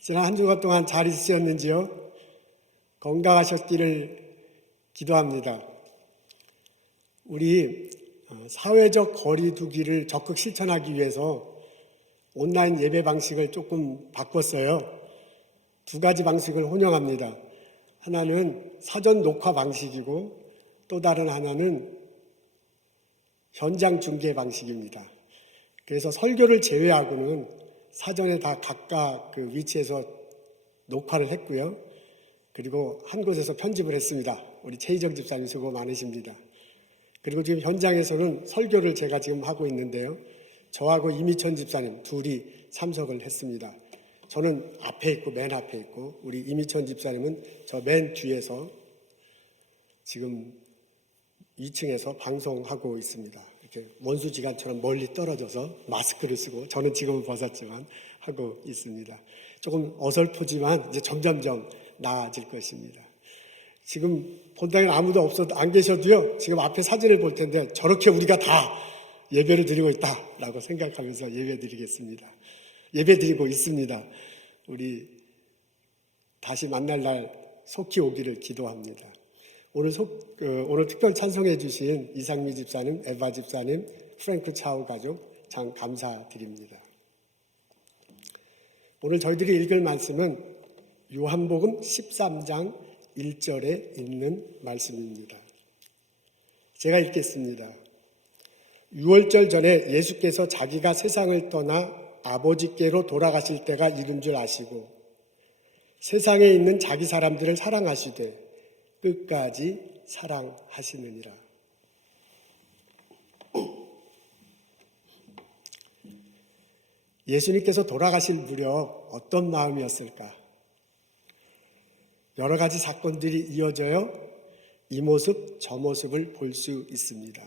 지난 한 주간 동안 잘 있으셨는지요? 건강하셨기를 기도합니다. 우리 사회적 거리 두기를 적극 실천하기 위해서 온라인 예배 방식을 조금 바꿨어요. 두 가지 방식을 혼용합니다. 하나는 사전 녹화 방식이고 또 다른 하나는 현장 중계 방식입니다. 그래서 설교를 제외하고는 사전에 다 각각 그 위치에서 녹화를 했고요. 그리고 한 곳에서 편집을 했습니다. 우리 최희정 집사님 수고 많으십니다. 그리고 지금 현장에서는 설교를 제가 지금 하고 있는데요. 저하고 이미천 집사님 둘이 참석을 했습니다. 저는 앞에 있고 맨 앞에 있고 우리 이미천 집사님은 저 맨 뒤에서 지금 2층에서 방송하고 있습니다. 이렇게 원수지간처럼 멀리 떨어져서 마스크를 쓰고 저는 지금은 벗었지만 하고 있습니다. 조금 어설프지만 이제 점점점 나아질 것입니다. 지금 본당에 아무도 안 계셔도요. 지금 앞에 사진을 볼 텐데 저렇게 우리가 다 예배를 드리고 있다라고 생각하면서 예배 드리겠습니다. 예배 드리고 있습니다. 우리 다시 만날 날 속히 오기를 기도합니다. 오늘 특별 찬송해 주신 이상미 집사님, 에바 집사님, 프랭크 차우 가족 참 감사드립니다. 오늘 저희들이 읽을 말씀은 요한복음 13장 1절에 있는 말씀입니다. 제가 읽겠습니다. 6월절 전에 예수께서 자기가 세상을 떠나 아버지께로 돌아가실 때가 이른 줄 아시고 세상에 있는 자기 사람들을 사랑하시되 끝까지 사랑하시느니라. 예수님께서 돌아가실 무렵 어떤 마음이었을까? 여러 가지 사건들이 이어져요. 이 모습 저 모습을 볼 수 있습니다.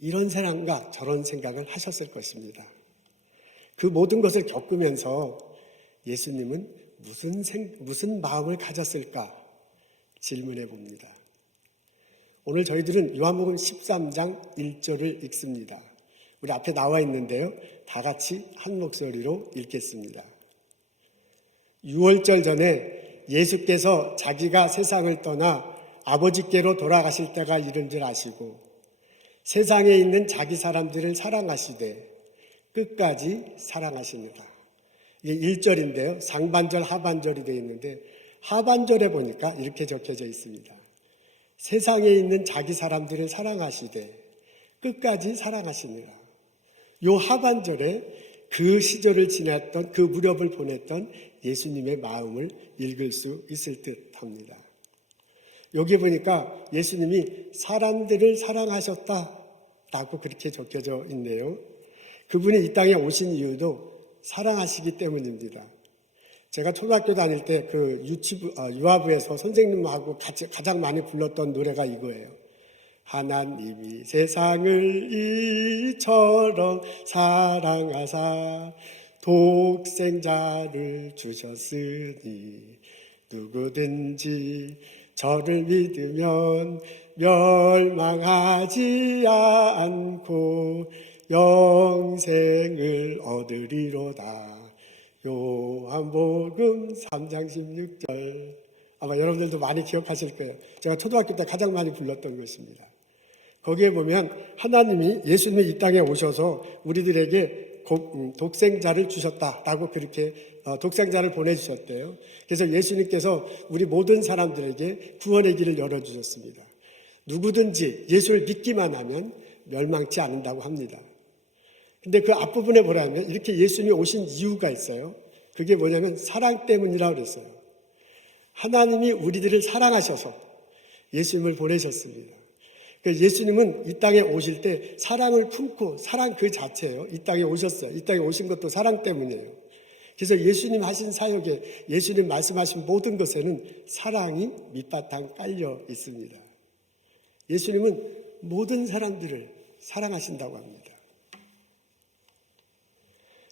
이런 생각 저런 생각을 하셨을 것입니다. 그 모든 것을 겪으면서 예수님은 무슨 마음을 가졌을까 질문해 봅니다. 오늘 저희들은 요한복음 13장 1절을 읽습니다. 우리 앞에 나와 있는데요. 다 같이 한 목소리로 읽겠습니다. 6월절 전에 예수께서 자기가 세상을 떠나 아버지께로 돌아가실 때가 이른 줄 아시고 세상에 있는 자기 사람들을 사랑하시되 끝까지 사랑하시니라. 이게 1절인데요. 상반절 하반절이 되어 있는데 하반절에 보니까 이렇게 적혀져 있습니다. 세상에 있는 자기 사람들을 사랑하시되 끝까지 사랑하시니라. 요 하반절에 그 시절을 지났던 그 무렵을 보냈던 예수님의 마음을 읽을 수 있을 듯 합니다. 여기 보니까 예수님이 사람들을 사랑하셨다라고 그렇게 적혀져 있네요. 그분이 이 땅에 오신 이유도 사랑하시기 때문입니다. 제가 초등학교 다닐 때 그 유아부에서 선생님하고 같이 가장 많이 불렀던 노래가 이거예요. 하나님이 세상을 이처럼 사랑하사 독생자를 주셨으니 누구든지 저를 믿으면 멸망하지 않고 영생을 얻으리로다. 요한복음 3장 16절. 아마 여러분들도 많이 기억하실 거예요. 제가 초등학교 때 가장 많이 불렀던 것입니다. 거기에 보면 하나님이 예수님이 이 땅에 오셔서 우리들에게 독생자를 주셨다라고 그렇게 독생자를 보내주셨대요. 그래서 예수님께서 우리 모든 사람들에게 구원의 길을 열어주셨습니다. 누구든지 예수를 믿기만 하면 멸망치 않는다고 합니다. 근데 그 앞부분에 보라면 이렇게 예수님이 오신 이유가 있어요. 그게 뭐냐면 사랑 때문이라고 그랬어요. 하나님이 우리들을 사랑하셔서 예수님을 보내셨습니다. 예수님은 이 땅에 오실 때 사랑을 품고 사랑 그 자체예요. 이 땅에 오셨어요. 이 땅에 오신 것도 사랑 때문이에요. 그래서 예수님 하신 사역에 예수님 말씀하신 모든 것에는 사랑이 밑바탕 깔려 있습니다. 예수님은 모든 사람들을 사랑하신다고 합니다.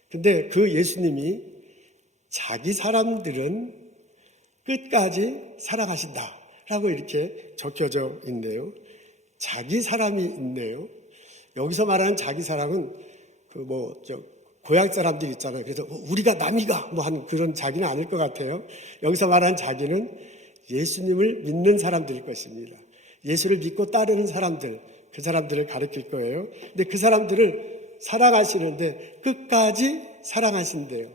근데 그 예수님이 자기 사람들은 끝까지 사랑하신다라고 이렇게 적혀져 있네요. 자기 사람이 있네요. 여기서 말하는 자기 사랑은 고향 사람들 있잖아요. 그래서 우리가 남이가 뭐 하는 그런 자기는 아닐 것 같아요. 여기서 말하는 자기는 예수님을 믿는 사람들일 것입니다. 예수를 믿고 따르는 사람들, 그 사람들을 가르칠 거예요. 근데 그 사람들을 사랑하시는데 끝까지 사랑하신대요.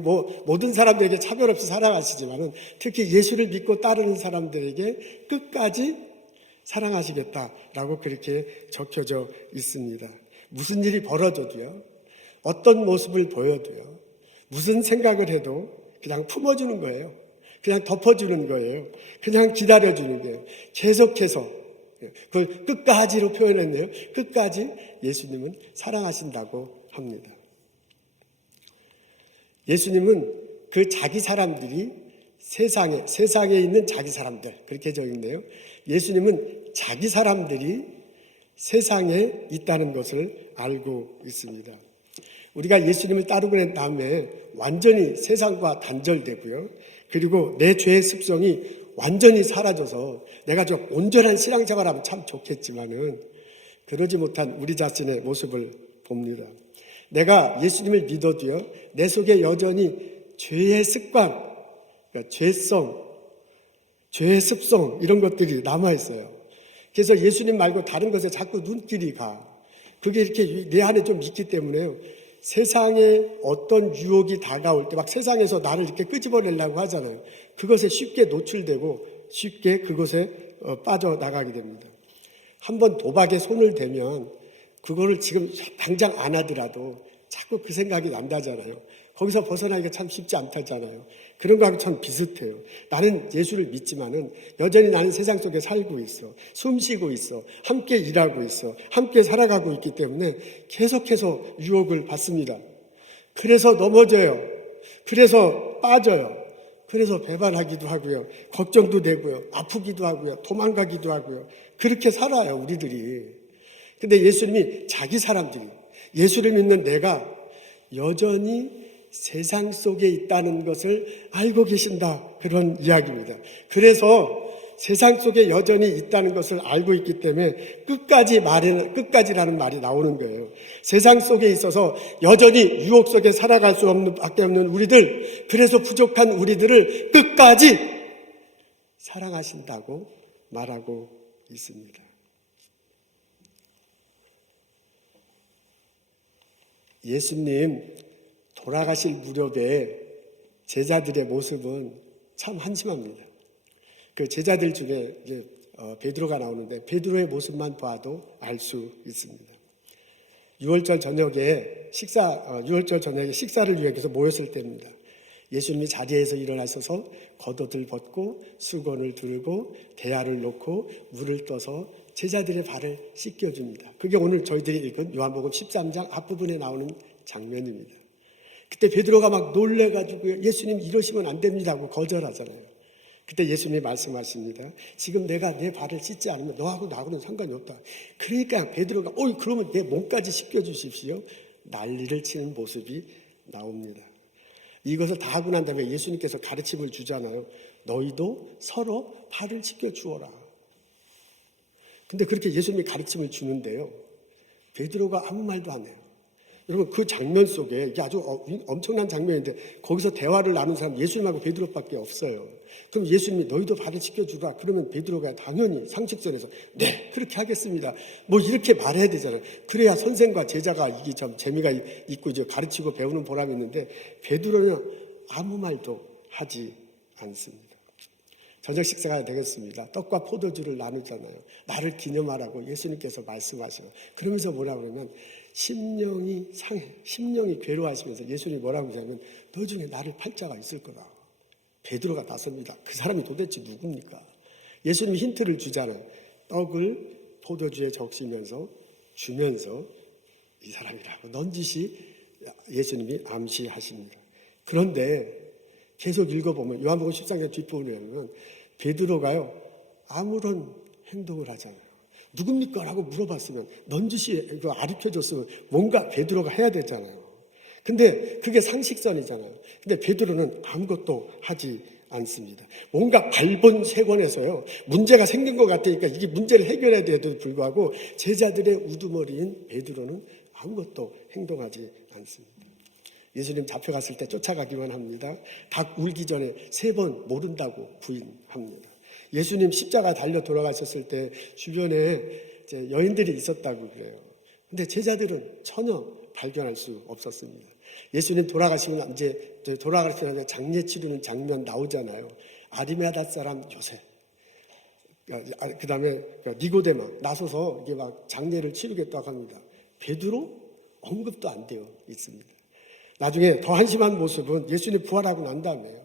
뭐 모든 사람들에게 차별 없이 사랑하시지만은 특히 예수를 믿고 따르는 사람들에게 끝까지 사랑하시겠다라고 그렇게 적혀져 있습니다. 무슨 일이 벌어져도요, 어떤 모습을 보여도요, 무슨 생각을 해도 그냥 품어주는 거예요. 그냥 덮어주는 거예요. 그냥 기다려주는 거예요. 계속해서 그걸 끝까지로 표현했네요. 끝까지 예수님은 사랑하신다고 합니다. 예수님은 그 자기 사람들이 세상에 있는 자기 사람들, 그렇게 적있네요. 예수님은 자기 사람들이 세상에 있다는 것을 알고 있습니다. 우리가 예수님을 따르고 난 다음에 완전히 세상과 단절되고요. 그리고 내 죄의 습성이 완전히 사라져서 내가 좀 온전한 신앙생활하면 참 좋겠지만은 그러지 못한 우리 자신의 모습을 봅니다. 내가 예수님을 믿어도요, 내 속에 여전히 죄의 습관, 그러니까 죄성, 죄의 습성 이런 것들이 남아있어요. 그래서 예수님 말고 다른 것에 자꾸 눈길이 가. 그게 이렇게 내 안에 좀 있기 때문에요. 세상에 어떤 유혹이 다가올 때 막 세상에서 나를 이렇게 끄집어내려고 하잖아요. 그것에 쉽게 노출되고 쉽게 그것에 빠져나가게 됩니다. 한번 도박에 손을 대면 그거를 지금 당장 안 하더라도 자꾸 그 생각이 난다잖아요. 거기서 벗어나기가 참 쉽지 않다잖아요. 그런 거하고 참 비슷해요. 나는 예수를 믿지만은 여전히 나는 세상 속에 살고 있어. 숨 쉬고 있어. 함께 일하고 있어. 함께 살아가고 있기 때문에 계속해서 유혹을 받습니다. 그래서 넘어져요. 그래서 빠져요. 그래서 배반하기도 하고요. 걱정도 되고요. 아프기도 하고요. 도망가기도 하고요. 그렇게 살아요, 우리들이. 근데 예수님이 자기 사람들이, 예수를 믿는 내가 여전히 세상 속에 있다는 것을 알고 계신다. 그런 이야기입니다. 그래서 세상 속에 여전히 있다는 것을 알고 있기 때문에 끝까지라는 말이 나오는 거예요. 세상 속에 있어서 여전히 유혹 속에 살아갈 수 없는 밖에 없는 우리들, 그래서 부족한 우리들을 끝까지 사랑하신다고 말하고 있습니다. 예수님 돌아가실 무렵에 제자들의 모습은 참 한심합니다. 그 제자들 중에 이제 베드로가 나오는데 베드로의 모습만 봐도 알 수 있습니다. 6월절 저녁에 식사를 위해서 모였을 때입니다. 예수님이 자리에서 일어나셔서 겉옷을 벗고 수건을 들고 대야를 놓고 물을 떠서 제자들의 발을 씻겨줍니다. 그게 오늘 저희들이 읽은 요한복음 13장 앞부분에 나오는 장면입니다. 그때 베드로가 막 놀래가지고 예수님 이러시면 안 됩니다 하고 거절하잖아요. 그때 예수님이 말씀하십니다. 지금 내가 내 발을 씻지 않으면 너하고 나하고는 상관이 없다. 그러니까 베드로가 그러면 내 몸까지 씻겨주십시오. 난리를 치는 모습이 나옵니다. 이것을 다 하고 난 다음에 예수님께서 가르침을 주잖아요. 너희도 서로 발을 씻겨주어라. 근데 그렇게 예수님이 가르침을 주는데요. 베드로가 아무 말도 안 해요. 여러분 그 장면 속에 이게 아주 엄청난 장면인데 거기서 대화를 나눈 사람 예수님하고 베드로밖에 없어요. 그럼 예수님이 너희도 발을 씻겨주라. 그러면 베드로가 당연히 상식선에서 네 그렇게 하겠습니다. 뭐 이렇게 말해야 되잖아요. 그래야 선생과 제자가 이게 참 재미가 있고 이제 가르치고 배우는 보람이 있는데 베드로는 아무 말도 하지 않습니다. 저녁 식사가 되겠습니다. 떡과 포도주를 나누잖아요. 나를 기념하라고 예수님께서 말씀하셔요. 그러면서 뭐라 그러면 심령이 상해, 심령이 괴로워하시면서 예수님이 뭐라고 하냐면 너 중에 나를 팔자가 있을 거다. 베드로가 나섭니다. 그 사람이 도대체 누굽니까? 예수님이 힌트를 주잖아요. 떡을 포도주에 적시면서 주면서 이 사람이라고 넌지시 예수님이 암시하십니다. 그런데 계속 읽어보면 요한복음 13장 뒷부분에 보면 베드로가요 아무런 행동을 하지 않아요. 누굽니까? 라고 물어봤으면 넌지시 이거 가르쳐줬으면 뭔가 베드로가 해야 되잖아요. 근데 그게 상식선이잖아요. 근데 베드로는 아무것도 하지 않습니다. 뭔가 발본색원에서요 문제가 생긴 것 같으니까 이게 문제를 해결해야 돼도 불구하고 제자들의 우두머리인 베드로는 아무것도 행동하지 않습니다. 예수님 잡혀갔을 때 쫓아가기만 합니다. 닭 울기 전에 3번 모른다고 부인합니다. 예수님 십자가 달려 돌아가셨을 때 주변에 이제 여인들이 있었다고 그래요. 근데 제자들은 전혀 발견할 수 없었습니다. 예수님 돌아가시면 이제 돌아가시면 장례 치르는 장면 나오잖아요. 아리마다 사람 요셉, 그 다음에 니고데마 나서서 이게 막 장례를 치르겠다고 합니다. 베드로 언급도 안 되어 있습니다. 나중에 더 한심한 모습은 예수님 부활하고 난 다음에요.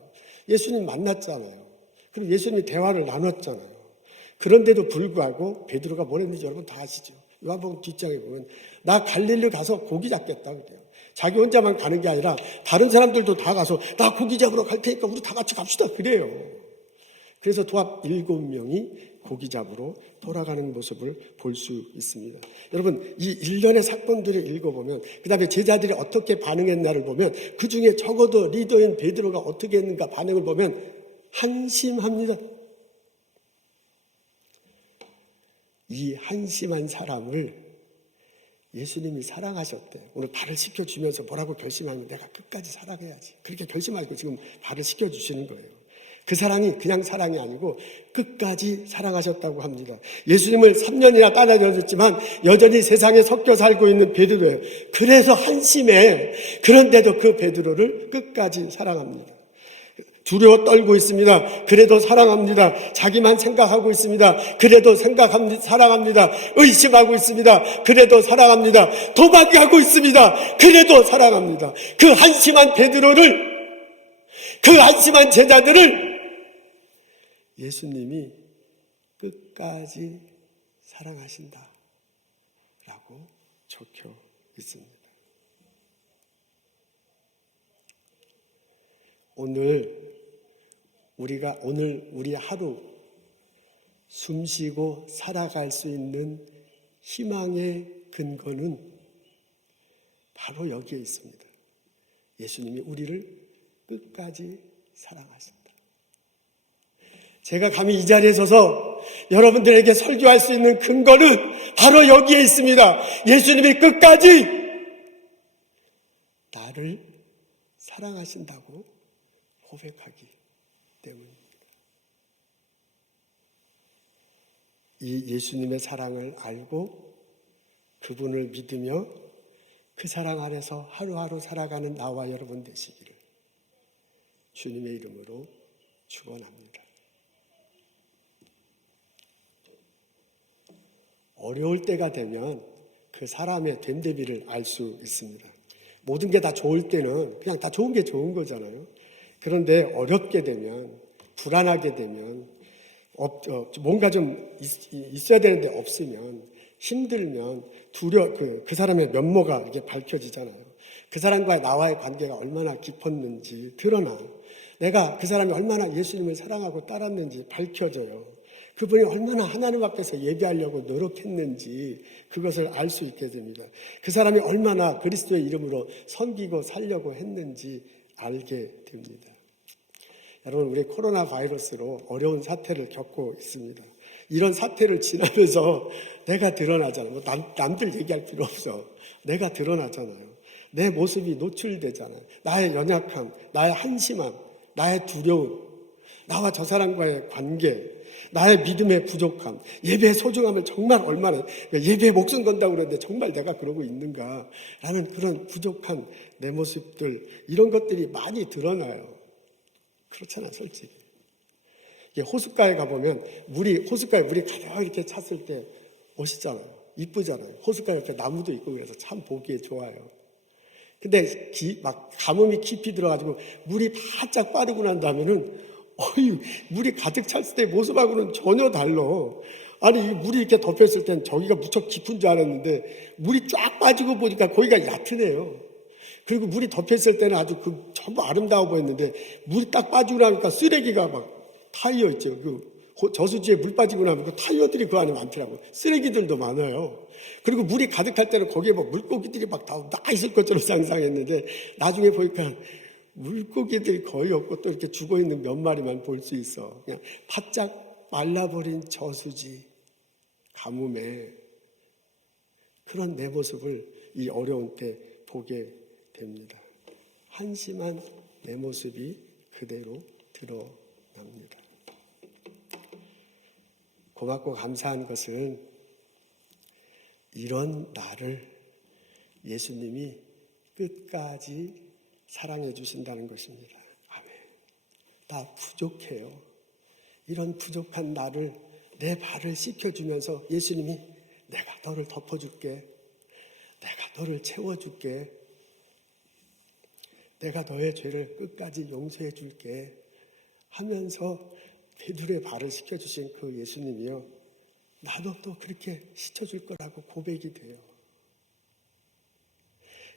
예수님 만났잖아요. 그리고 예수님이 대화를 나눴잖아요. 그런데도 불구하고 베드로가 뭘 했는지 여러분 다 아시죠? 요한복음 뒷장에 보면 나 갈릴리 가서 고기 잡겠다 그래요. 자기 혼자만 가는 게 아니라 다른 사람들도 다 가서 나 고기 잡으러 갈 테니까 우리 다 같이 갑시다 그래요. 그래서 도합 7명이 고기 잡으러 돌아가는 모습을 볼 수 있습니다. 여러분 이 일련의 사건들을 읽어보면 그 다음에 제자들이 어떻게 반응했나를 보면 그 중에 적어도 리더인 베드로가 어떻게 했는가 반응을 보면 한심합니다. 이 한심한 사람을 예수님이 사랑하셨대. 오늘 발을 씻겨주면서 뭐라고 결심하면 내가 끝까지 사랑해야지. 그렇게 결심하고 지금 발을 씻겨주시는 거예요. 그 사랑이 그냥 사랑이 아니고 끝까지 사랑하셨다고 합니다. 예수님을 3년이나 따라다녔지만 여전히 세상에 섞여 살고 있는 베드로예요. 그래서 한심해. 그런데도 그 베드로를 끝까지 사랑합니다. 두려워 떨고 있습니다. 그래도 사랑합니다. 자기만 생각하고 있습니다. 그래도 사랑합니다. 의심하고 있습니다. 그래도 사랑합니다. 도망가고 있습니다. 그래도 사랑합니다. 그 한심한 베드로를, 그 한심한 제자들을 예수님이 끝까지 사랑하신다 라고 적혀 있습니다. 오늘 우리 하루 숨쉬고 살아갈 수 있는 희망의 근거는 바로 여기에 있습니다. 예수님이 우리를 끝까지 사랑하신다. 제가 감히 이 자리에 서서 여러분들에게 설교할 수 있는 근거는 바로 여기에 있습니다. 예수님이 끝까지 나를 사랑하신다고 고백하기 때문입니다. 이 예수님의 사랑을 알고 그분을 믿으며 그 사랑 안에서 하루하루 살아가는 나와 여러분 되시기를 주님의 이름으로 축원합니다. 어려울 때가 되면 그 사람의 됨됨이를 알 수 있습니다. 모든 게 다 좋을 때는 그냥 다 좋은 게 좋은 거잖아요. 그런데 어렵게 되면, 불안하게 되면, 뭔가 좀 있어야 되는데 없으면, 힘들면 그 사람의 면모가 이게 밝혀지잖아요. 그 사람과 나와의 관계가 얼마나 깊었는지 드러나. 내가 그 사람이 얼마나 예수님을 사랑하고 따랐는지 밝혀져요. 그분이 얼마나 하나님 앞에서 예배하려고 노력했는지 그것을 알 수 있게 됩니다. 그 사람이 얼마나 그리스도의 이름으로 섬기고 살려고 했는지 알게 됩니다. 여러분, 우리 코로나 바이러스로 어려운 사태를 겪고 있습니다. 이런 사태를 지나면서 내가 드러나잖아요. 뭐 남들 얘기할 필요 없어. 내가 드러나잖아요. 내 모습이 노출되잖아요. 나의 연약함, 나의 한심함, 나의 두려움, 나와 저 사람과의 관계, 나의 믿음의 부족함, 예배의 소중함을 정말 얼마나, 예배에 목숨 건다고 그러는데 정말 내가 그러고 있는가 라는 그런 부족한 내 모습들, 이런 것들이 많이 드러나요. 그렇잖아, 솔직히. 호숫가에 가보면 호숫가에 물이 가득 이렇게 찼을 때 멋있잖아요. 이쁘잖아요. 호숫가 옆에 나무도 있고 그래서 참 보기에 좋아요. 근데 막 가뭄이 깊이 들어가지고 물이 바짝 빠르고 난 다음에는 물이 가득 찼을 때 모습하고는 전혀 달라. 아니, 물이 이렇게 덮였을 땐 저기가 무척 깊은 줄 알았는데 물이 쫙 빠지고 보니까 거기가 얕으네요. 그리고 물이 덮였을 때는 아주 전부 아름다워 보였는데 물이 딱 빠지고 나니까 쓰레기가 막 타이어 있죠. 저수지에 물 빠지고 나면 그 타이어들이 그 안에 많더라고요. 쓰레기들도 많아요. 그리고 물이 가득할 때는 거기에 막 물고기들이 막 다 있을 것처럼 상상했는데 나중에 보니까 물고기들이 거의 없고 또 이렇게 죽어있는 몇 마리만 볼 수 있어. 그냥 바짝 말라버린 저수지, 가뭄에 그런 내 모습을 이 어려운 때 보게 됩니다. 한심한 내 모습이 그대로 드러납니다. 고맙고 감사한 것은 이런 나를 예수님이 끝까지 사랑해 주신다는 것입니다. 아멘. 나 부족해요. 이런 부족한 나를 내 발을 씻겨주면서 예수님이 내가 너를 덮어줄게. 내가 너를 채워줄게. 내가 너의 죄를 끝까지 용서해 줄게 하면서 베드로의 발을 씻겨주신 그 예수님이요, 나도 또 그렇게 씻어줄 거라고 고백이 돼요.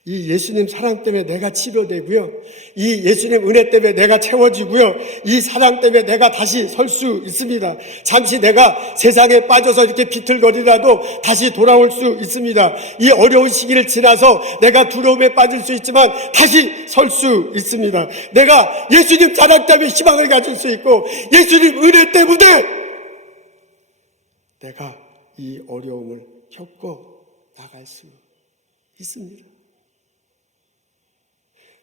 이 예수님 사랑 때문에 내가 치료되고요, 이 예수님 은혜 때문에 내가 채워지고요, 이 사랑 때문에 내가 다시 설 수 있습니다. 잠시 내가 세상에 빠져서 이렇게 비틀거리라도 다시 돌아올 수 있습니다. 이 어려운 시기를 지나서 내가 두려움에 빠질 수 있지만 다시 설 수 있습니다. 내가 예수님 사랑 때문에 희망을 가질 수 있고 예수님 은혜 때문에 내가 이 어려움을 겪고 나갈 수 있습니다.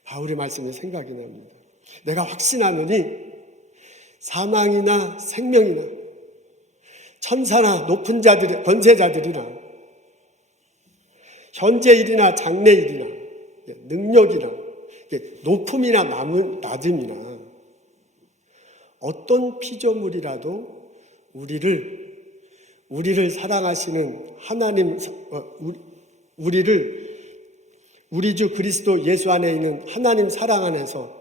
바울의 말씀이 생각이 납니다. 내가 확신하노니 사망이나 생명이나 천사나 높은 자들, 권세자들이나 현재 일이나 장래 일이나 능력이나 높음이나 낮음이나 어떤 피조물이라도 우리를 사랑하시는 하나님, 우리 주 그리스도 예수 안에 있는 하나님 사랑 안에서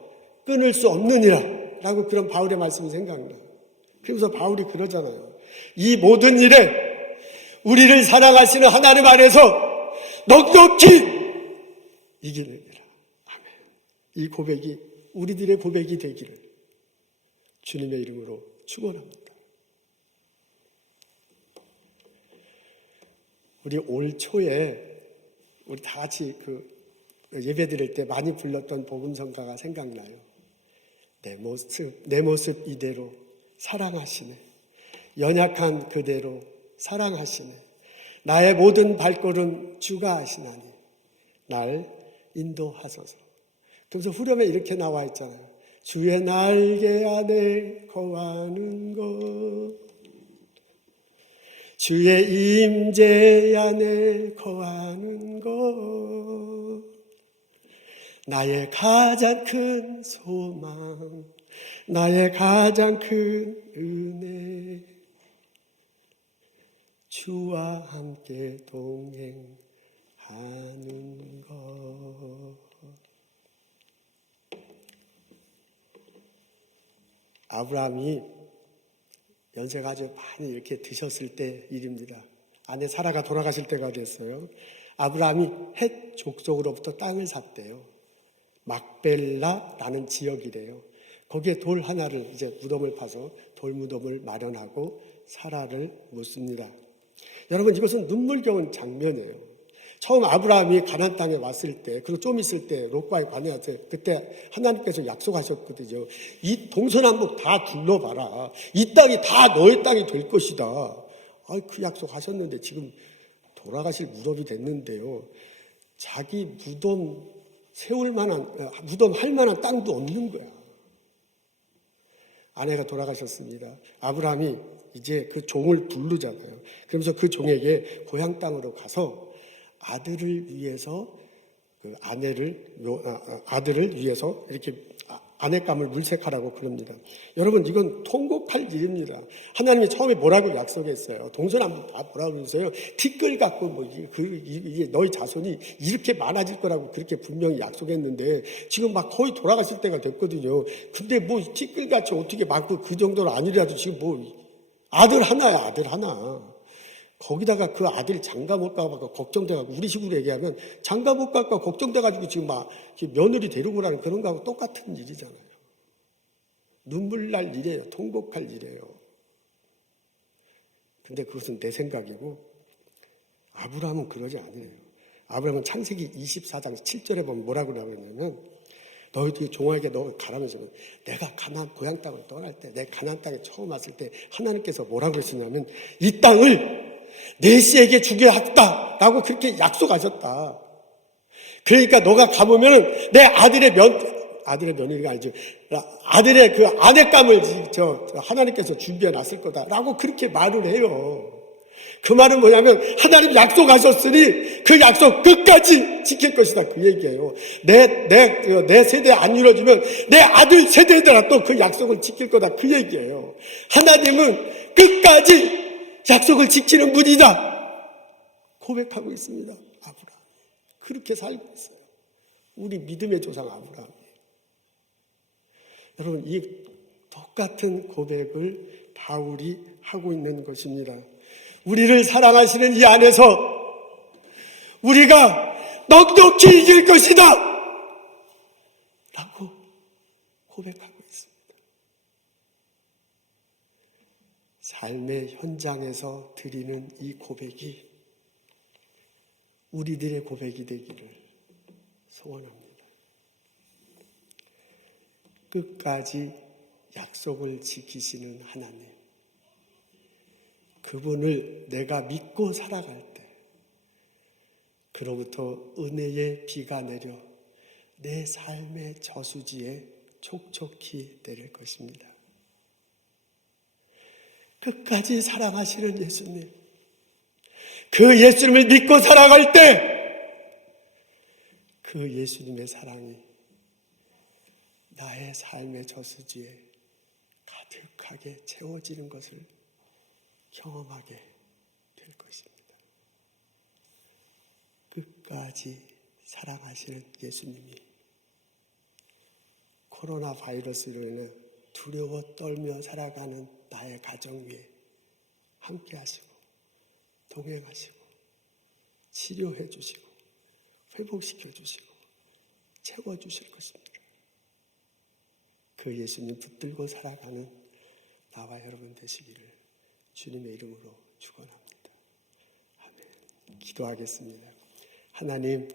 끊을 수 없느니라 라고 그런 바울의 말씀이 생각나. 그래서 바울이 그러잖아요. 이 모든 일에 우리를 사랑하시는 하나님 안에서 넉넉히 이기느니라. 아멘. 이 고백이 우리들의 고백이 되기를 주님의 이름으로 축원합니다. 우리 올 초에 우리 다 같이 예배 드릴 때 많이 불렀던 복음성가가 생각나요. 내 모습 이대로 사랑하시네. 연약한 그대로 사랑하시네. 나의 모든 발걸음 주가 하시나니 날 인도하소서. 그래서 후렴에 이렇게 나와 있잖아요. 주의 날개 안에 거하는 것, 주의 임재 안에 거하는 것, 나의 가장 큰 소망, 나의 가장 큰 은혜, 주와 함께 동행하는 것. 아브라함이 연세가 아주 많이 이렇게 드셨을 때 일입니다. 아내 사라가 돌아가실 때가 됐어요. 아브라함이 헷 족속으로부터 땅을 샀대요. 막벨라라는 지역이래요. 거기에 돌 하나를 이제 무덤을 파서 돌 무덤을 마련하고 사라를 묻습니다. 여러분, 이것은 눈물겨운 장면이에요. 처음 아브라함이 가나안 땅에 왔을 때, 그리고 좀 있을 때 롯과의 관계할 때, 그때 하나님께서 약속하셨거든요. 이 동서남북 다 둘러봐라. 이 땅이 다 너의 땅이 될 것이다. 그 약속하셨는데 지금 돌아가실 무덤이 됐는데요. 자기 무덤 세울 만한, 무덤 할 만한 땅도 없는 거야. 아내가 돌아가셨습니다. 아브라함이 이제 그 종을 부르잖아요. 그러면서 그 종에게 고향 땅으로 가서 아들을 위해서 아들을 위해서 이렇게 아내감을 물색하라고 그럽니다. 여러분, 이건 통곡할 일입니다. 하나님이 처음에 뭐라고 약속했어요? 동서남북 다 뭐라고 그러세요? 티끌 갖고 이게 너희 자손이 이렇게 많아질 거라고 그렇게 분명히 약속했는데 지금 막 거의 돌아가실 때가 됐거든요. 근데 뭐 티끌같이 어떻게 많고 그 정도는 아니라도 지금 아들 하나야, 아들 하나. 거기다가 그 아들 장가 못 가고 걱정돼가지고, 우리 식으로 얘기하면 장가 못 갈까 걱정돼가지고 지금 막 며느리 데리고 오라는 그런 거하고 똑같은 일이잖아요. 눈물 날 일이에요. 통곡할 일이에요. 근데 그것은 내 생각이고 아브라함은 그러지 않아요. 아브라함은 창세기 24장 7절에 보면 뭐라고 나오냐면, 너희들이 종아에게 너 가라면서 내가 가나안 고향 땅을 떠날 때, 내 가나안 땅에 처음 왔을 때 하나님께서 뭐라고 했었냐면 이 땅을 내 씨에게 주게 하겠다라고 그렇게 약속하셨다. 그러니까 너가 가보면은 내 아들의 며느리가 아니죠. 아들의 그 아내감을 하나님께서 준비해 놨을 거다라고 그렇게 말을 해요. 그 말은 뭐냐면 하나님 약속하셨으니 그 약속 끝까지 지킬 것이다, 그 얘기예요. 내 세대 안 이루어지면 내 아들 세대들아 또 그 약속을 지킬 거다, 그 얘기예요. 하나님은 끝까지 약속을 지키는 분이다 고백하고 있습니다. 아브라함 그렇게 살고 있어요. 우리 믿음의 조상 아브라함. 여러분, 이 똑같은 고백을 바울이 하고 있는 것입니다. 우리를 사랑하시는 이 안에서 우리가 넉넉히 이길 것이다 라고 고백하고 있습니다. 삶의 현장에서 드리는 이 고백이 우리들의 고백이 되기를 소원합니다. 끝까지 약속을 지키시는 하나님, 그분을 내가 믿고 살아갈 때 그로부터 은혜의 비가 내려 내 삶의 저수지에 촉촉히 내릴 것입니다. 끝까지 사랑하시는 예수님, 그 예수님을 믿고 살아갈 때 그 예수님의 사랑이 나의 삶의 저수지에 가득하게 채워지는 것을 경험하게 될 것입니다. 끝까지 사랑하시는 예수님이 코로나 바이러스로 인해 두려워 떨며 살아가는 나의 가정 위에 함께 하시고 동행하시고 치료해 주시고 회복시켜 주시고 채워 주실 것입니다. 그 예수님 붙들고 살아가는 나와 여러분 되시기를 주님의 이름으로 축원합니다. 아멘. 기도하겠습니다. 하나님,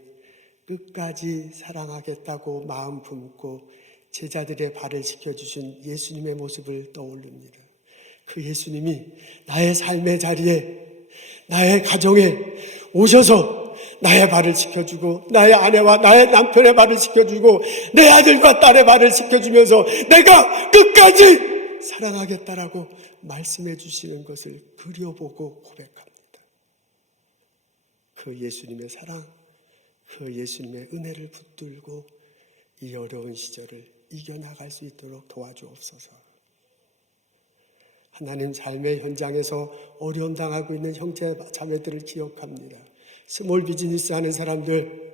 끝까지 사랑하겠다고 마음 품고 제자들의 발을 씻겨주신 예수님의 모습을 떠올립니다. 그 예수님이 나의 삶의 자리에, 나의 가정에 오셔서 나의 발을 씻겨주고 나의 아내와 나의 남편의 발을 씻겨주고 내 아들과 딸의 발을 씻겨주면서 내가 끝까지 사랑하겠다라고 말씀해 주시는 것을 그려보고 고백합니다. 그 예수님의 사랑, 그 예수님의 은혜를 붙들고 이 어려운 시절을 이겨나갈 수 있도록 도와주옵소서. 하나님, 삶의 현장에서 어려움 당하고 있는 형제 자매들을 기억합니다. 스몰 비즈니스 하는 사람들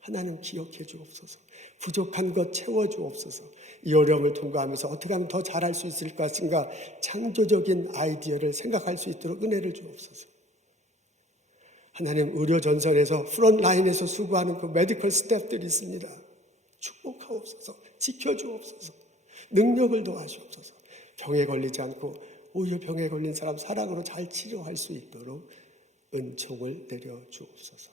하나님 기억해 주옵소서. 부족한 것 채워 주옵소서. 이 어려움을 통과하면서 어떻게 하면 더 잘할 수 있을 것인가 창조적인 아이디어를 생각할 수 있도록 은혜를 주옵소서. 하나님, 의료 전선에서 프론라인에서 수고하는 그 메디컬 스태프들이 있습니다. 축복하옵소서. 지켜주옵소서. 능력을 더하시옵소서. 병에 걸리지 않고 오히려 병에 걸린 사람 사랑으로 잘 치료할 수 있도록 은총을 내려주옵소서.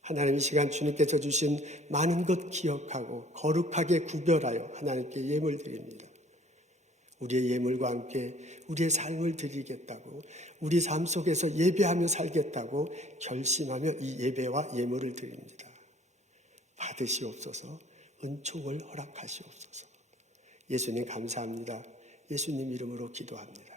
하나님, 이 시간 주님께서 주신 많은 것 기억하고 거룩하게 구별하여 하나님께 예물 드립니다. 우리의 예물과 함께 우리의 삶을 드리겠다고, 우리 삶 속에서 예배하며 살겠다고 결심하며 이 예배와 예물을 드립니다. 받으시옵소서. 은총을 허락하시옵소서. 예수님 감사합니다. 예수님 이름으로 기도합니다.